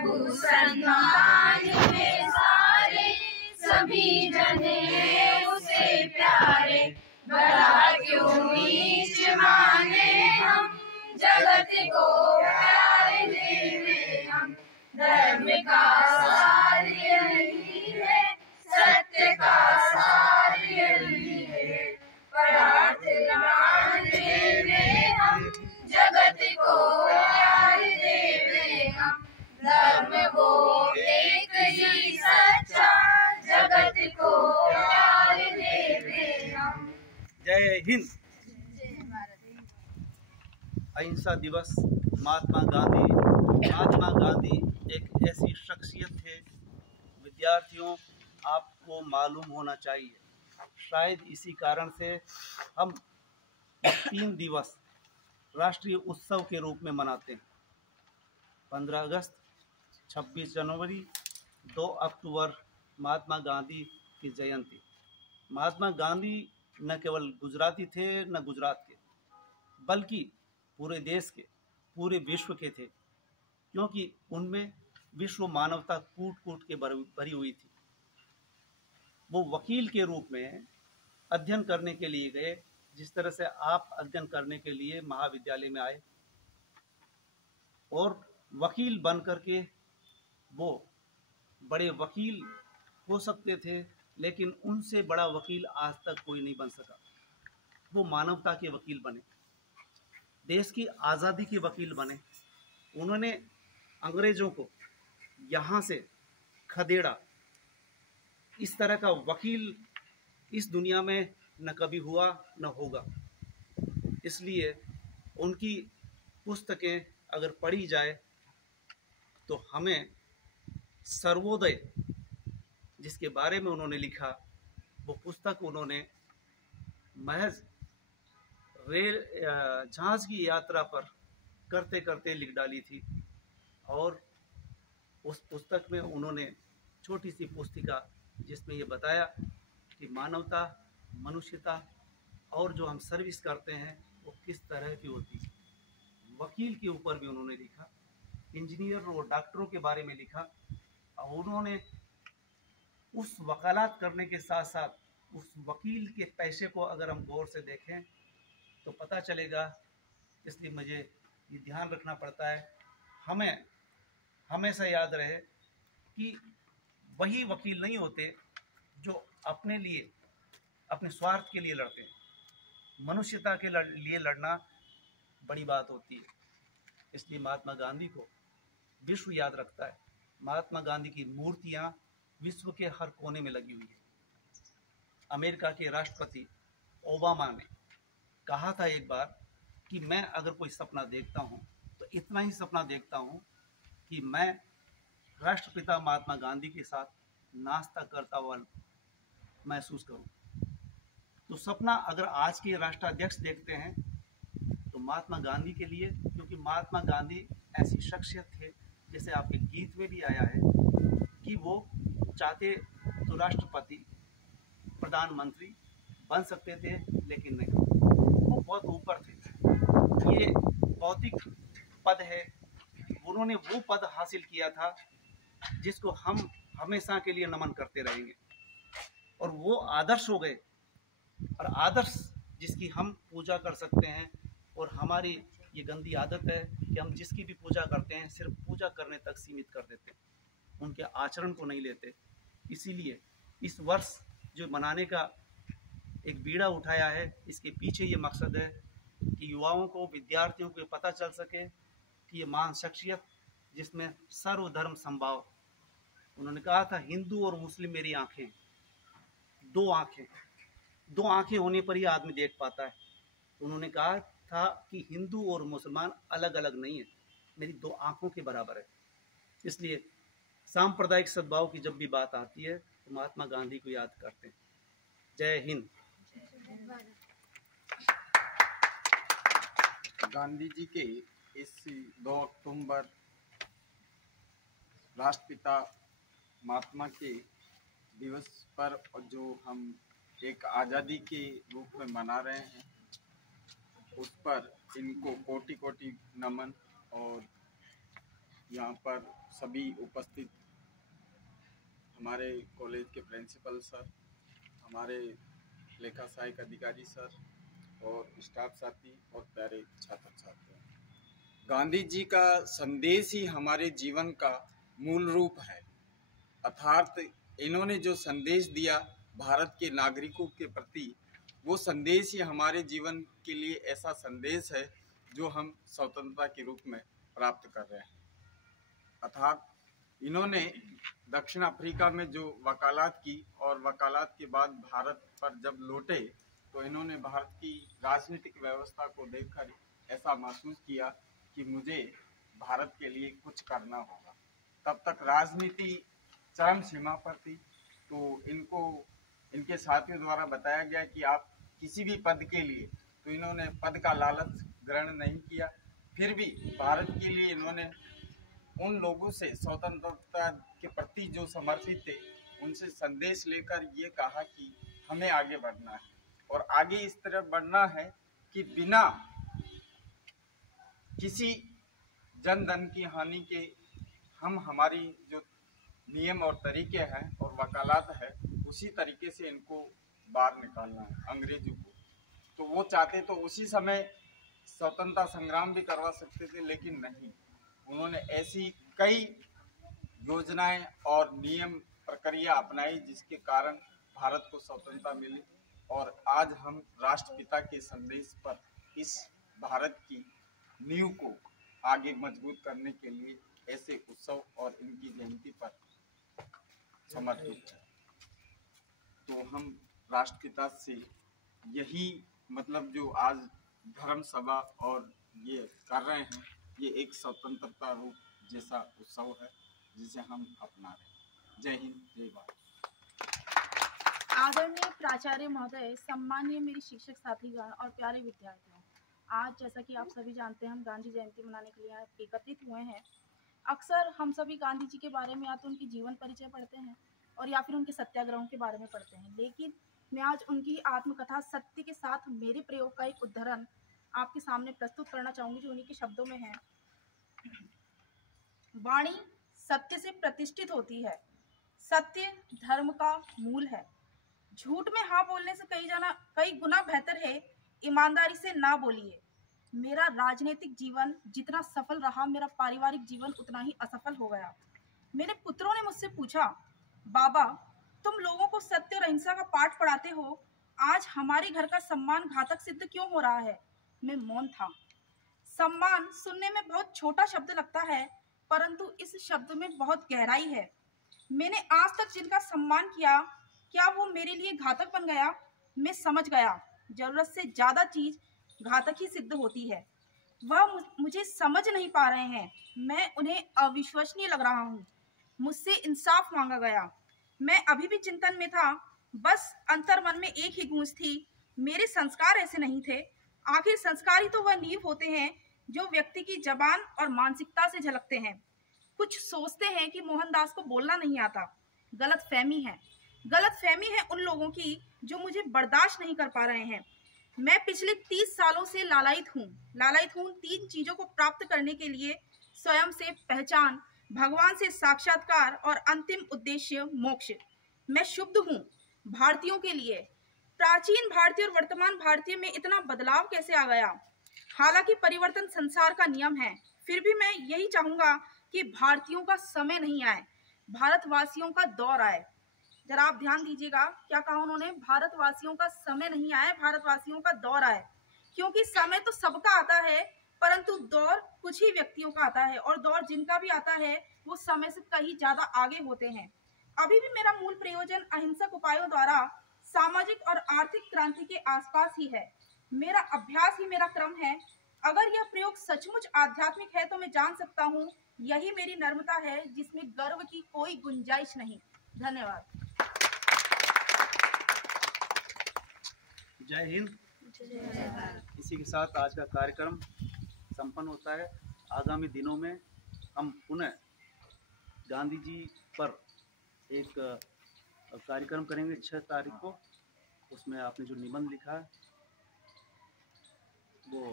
प्रभु सम्मान में सारे सभी जने उसे प्यारे। भला क्यों नीच माने हम जगत को प्यार देवे हम। धर्म का सार यही है, सत्य का सार यही है। प्रार्थना देवे हम जगत को प्यार देवे हम। धर्म वो एक ही सच्चा जगत को प्यार देवे हम। जय हिंद। अहिंसा दिवस। महात्मा गांधी एक ऐसी शख्सियत थे, विद्यार्थियों आपको मालूम होना चाहिए, शायद इसी कारण से हम 3 दिवस राष्ट्रीय उत्सव के रूप में मनाते हैं। 15 अगस्त, 26 जनवरी, 2 अक्टूबर महात्मा गांधी की जयंती। महात्मा गांधी न केवल गुजराती थे, न गुजरात के, बल्कि पूरे देश के, पूरे विश्व के थे, क्योंकि उनमें विश्व मानवता कूट कूट के भरी हुई थी। वो वकील के रूप में अध्ययन करने के लिए गए, जिस तरह से आप अध्ययन करने के लिए महाविद्यालय में आए, और वकील बन करके वो बड़े वकील हो सकते थे, लेकिन उनसे बड़ा वकील आज तक कोई नहीं बन सका। वो मानवता के वकील बने, देश की आज़ादी के वकील बने। उन्होंने अंग्रेजों को यहाँ से खदेड़ा। इस तरह का वकील इस दुनिया में न कभी हुआ न होगा। इसलिए उनकी पुस्तकें अगर पढ़ी जाए तो हमें सर्वोदय, जिसके बारे में उन्होंने लिखा, वो पुस्तक उन्होंने महज जहाज की यात्रा पर करते करते लिख डाली थी। और उस पुस्तक में उन्होंने छोटी सी पुस्तिका, जिसमें ये बताया कि मानवता, मनुष्यता और जो हम सर्विस करते हैं वो किस तरह की होती है। वकील के ऊपर भी उन्होंने लिखा, इंजीनियर और डॉक्टरों के बारे में लिखा। और उन्होंने उस वकालत करने के साथ साथ उस वकील के पैसे को अगर हम गौर से देखें तो पता चलेगा। इसलिए मुझे ये ध्यान रखना पड़ता है, हमें हमेशा याद रहे कि वही वकील नहीं होते जो अपने लिए, अपने स्वार्थ के लिए लड़ते हैं। मनुष्यता के लिए लड़ना बड़ी बात होती है। इसलिए महात्मा गांधी को विश्व याद रखता है। महात्मा गांधी की मूर्तियां विश्व के हर कोने में लगी हुई है। अमेरिका के राष्ट्रपति ओबामा ने कहा था एक बार कि मैं अगर कोई सपना देखता हूं तो इतना ही सपना देखता हूं कि मैं राष्ट्रपिता महात्मा गांधी के साथ नाश्ता करता हुआ महसूस करूं। तो सपना अगर आज के राष्ट्राध्यक्ष देखते हैं तो महात्मा गांधी के लिए, क्योंकि महात्मा गांधी ऐसी शख्सियत थे, जैसे आपके गीत में भी आया है कि वो चाहते तो राष्ट्रपति, प्रधानमंत्री बन सकते थे, लेकिन नहीं, वो बहुत ऊपर थे। ये भौतिक पद है, उन्होंने वो पद हासिल किया था जिसको हम हमेशा के लिए नमन करते रहेंगे। और वो आदर्श हो गए, और आदर्श जिसकी हम पूजा कर सकते हैं। और हमारी ये गंदी आदत है कि हम जिसकी भी पूजा करते हैं सिर्फ पूजा करने तक सीमित कर देते हैं, उनके आचरण को नहीं लेते। इसीलिए इस वर्ष जो मनाने का एक बीड़ा उठाया है, इसके पीछे ये मकसद है कि युवाओं को, विद्यार्थियों को पता चल सके कि ये महान शख्सियत जिसमें सर्वधर्म संभाव। उन्होंने कहा था, हिंदू और मुस्लिम मेरी आंखें, दो आंखें होने पर ही आदमी देख पाता है। उन्होंने कहा था कि हिंदू और मुसलमान अलग अलग नहीं है, मेरी 2 आंखों के बराबर है। इसलिए सांप्रदायिक सद्भाव की जब भी बात आती है तो महात्मा गांधी को याद करते हैं। जय हिंद। गांधी जी के इस 2 अक्टूबर राष्ट्रपिता महात्मा के दिवस पर जो हम एक आज़ादी के रूप में मना रहे हैं, उस पर इनको कोटि कोटि नमन और यहाँ पर सभी उपस्थित हमारे कॉलेज के प्रिंसिपल सर, हमारे लेखा सहायक अधिकारी सर और स्टाफ साथी और प्यारे छात्र छात्राओं, गांधी जी का संदेश ही हमारे जीवन का मूल रूप है। अर्थात इन्होंने जो संदेश दिया भारत के नागरिकों के प्रति, वो संदेश ही हमारे जीवन के लिए ऐसा संदेश है जो हम स्वतंत्रता के रूप में प्राप्त कर रहे हैं। अर्थात इन्होंने दक्षिण अफ्रीका में जो वकालत की और वकालत के बाद भारत पर जब लौटे तो इन्होंने भारत की राजनीतिक व्यवस्था को देखकर ऐसा महसूस किया कि मुझे भारत के लिए कुछ करना होगा। तब तक राजनीति चरम सीमा पर थी, तो इनको इनके साथियों द्वारा बताया गया कि आप किसी भी पद के लिए, तो इन्होंने पद का लालच ग्रहण नहीं किया। फिर भी भारत के लिए इन्होंने उन लोगों से स्वतंत्रता के प्रति जो समर्पित थे उनसे संदेश लेकर ये कहा कि हमें आगे बढ़ना है और आगे इस तरह बढ़ना है कि बिना किसी जन धन की हानि के हम हमारी जो नियम और तरीके हैं और वकालत है उसी तरीके से इनको बाहर निकालना है अंग्रेजों को। तो वो चाहते तो उसी समय स्वतंत्रता संग्राम भी करवा सकते थे, लेकिन नहीं, उन्होंने ऐसी कई योजनाएं और नियम प्रक्रिया अपनाई जिसके कारण भारत को स्वतंत्रता मिली। और आज हम राष्ट्रपिता के संदेश पर इस भारत की नींव को आगे मजबूत करने के लिए ऐसे उत्सव और इनकी जयंती पर समर्पित है। तो हम राष्ट्रपिता से यही मतलब जो आज धर्म सभा और ये कर रहे हैं, ये एक स्वतंत्रता रूप जैसा उत्सव है जिसे हम अपना रहे हैं। जय हिंद, जय भारत। आदरणीय प्राचार्य महोदय, सम्मानीय मेरे शिक्षक साथीगण और प्यारे विद्यार्थियों, आज जैसा कि आप सभी जानते हैं हम गांधी जयंती मनाने के लिए यहाँ एकत्रित हुए हैं। अक्सर हम सभी गांधी जी के बारे में या तो उनकी जीवन परिचय पढ़ते हैं और या फिर उनके सत्याग्रहों के बारे में पढ़ते हैं, लेकिन मैं आज उनकी आत्मकथा सत्य के साथ मेरे प्रयोग का एक उदाहरण आपके सामने प्रस्तुत करना चाहूंगी जो उन्हीं के शब्दों में है। वाणी सत्य से प्रतिष्ठित होती है, सत्य धर्म का मूल है। झूठ में हाँ बोलने से कई गुना बेहतर है ईमानदारी से ना बोलिए। मेरा राजनीतिक जीवन जितना सफल रहा, मेरा पारिवारिक जीवन उतना ही असफल हो गया। मेरे पुत्रों ने मुझसे पूछा, बाबा तुम लोगों को सत्य और अहिंसा का पाठ पढ़ाते हो, आज हमारे घर का सम्मान घातक सिद्ध क्यों हो रहा है? मैं मौन था। सम्मान सुनने में बहुत छोटा शब्द लगता है, परंतु इस शब्द में बहुत गहराई है। मैंने आज तक जिनका सम्मान किया, क्या वो मेरे लिए घातक बन गया? मैं समझ गया जरूरत से ज्यादा चीज घातक ही सिद्ध होती है। वह मुझे समझ नहीं पा रहे हैं, मैं उन्हें अविश्वसनीय लग रहा हूँ। मुझसे इंसाफ मांगा गया। मैं अभी भी चिंतन में था, बस अंतर्मन में एक ही गूंज थी, मेरे संस्कार ऐसे नहीं थे। आखिर संस्कार ही तो वह नींव होते हैं जो व्यक्ति की जबान और मानसिकता से झलकते हैं। कुछ सोचते हैं कि मोहनदास को बोलना नहीं आता। गलतफहमी है, गलतफहमी है उन लोगों की जो मुझे बर्दाश्त नहीं कर पा रहे हैं। मैं पिछले 30 सालों से लालायित हूँ 3 चीजों को प्राप्त करने के लिए: स्वयं से पहचान, भगवान से साक्षात्कार और अंतिम उद्देश्य मोक्ष। मैं शुद्ध हूँ भारतीयों के लिए। प्राचीन भारतीय और वर्तमान भारतीय में इतना बदलाव कैसे आ गया? हालांकि परिवर्तन संसार का नियम है, फिर भी मैं यही चाहूंगा कि भारतीयों का समय नहीं आए, भारतवासियों का दौर आए। जरा आप ध्यान दीजिएगा, क्या कहा उन्होंने? भारतवासियों का समय नहीं आए, भारतवासियों का दौर आए। क्योंकि समय तो सबका आता है, परंतु दौर कुछ ही व्यक्तियों का आता है, और दौर जिनका भी आता है वो समय से कहीं ज्यादा आगे होते हैं। अभी भी मेरा मूल प्रयोजन अहिंसक उपायों द्वारा सामाजिक और आर्थिक क्रांति के आसपास ही है। मेरा अभ्यास ही मेरा क्रम है। अगर यह प्रयोग सचमुच आध्यात्मिक है तो मैं जान सकता हूँ यही मेरी नम्रता है जिसमें गर्व की कोई गुंजाइश नहीं। धन्यवाद। जय हिंद। इसी के साथ आज का कार्यक्रम संपन्न होता है। आगामी दिनों में हम पुनः गांधी जी पर एक कार्यक्रम करेंगे 6 तारीख को। उसमें आपने जो निबंध लिखा है वो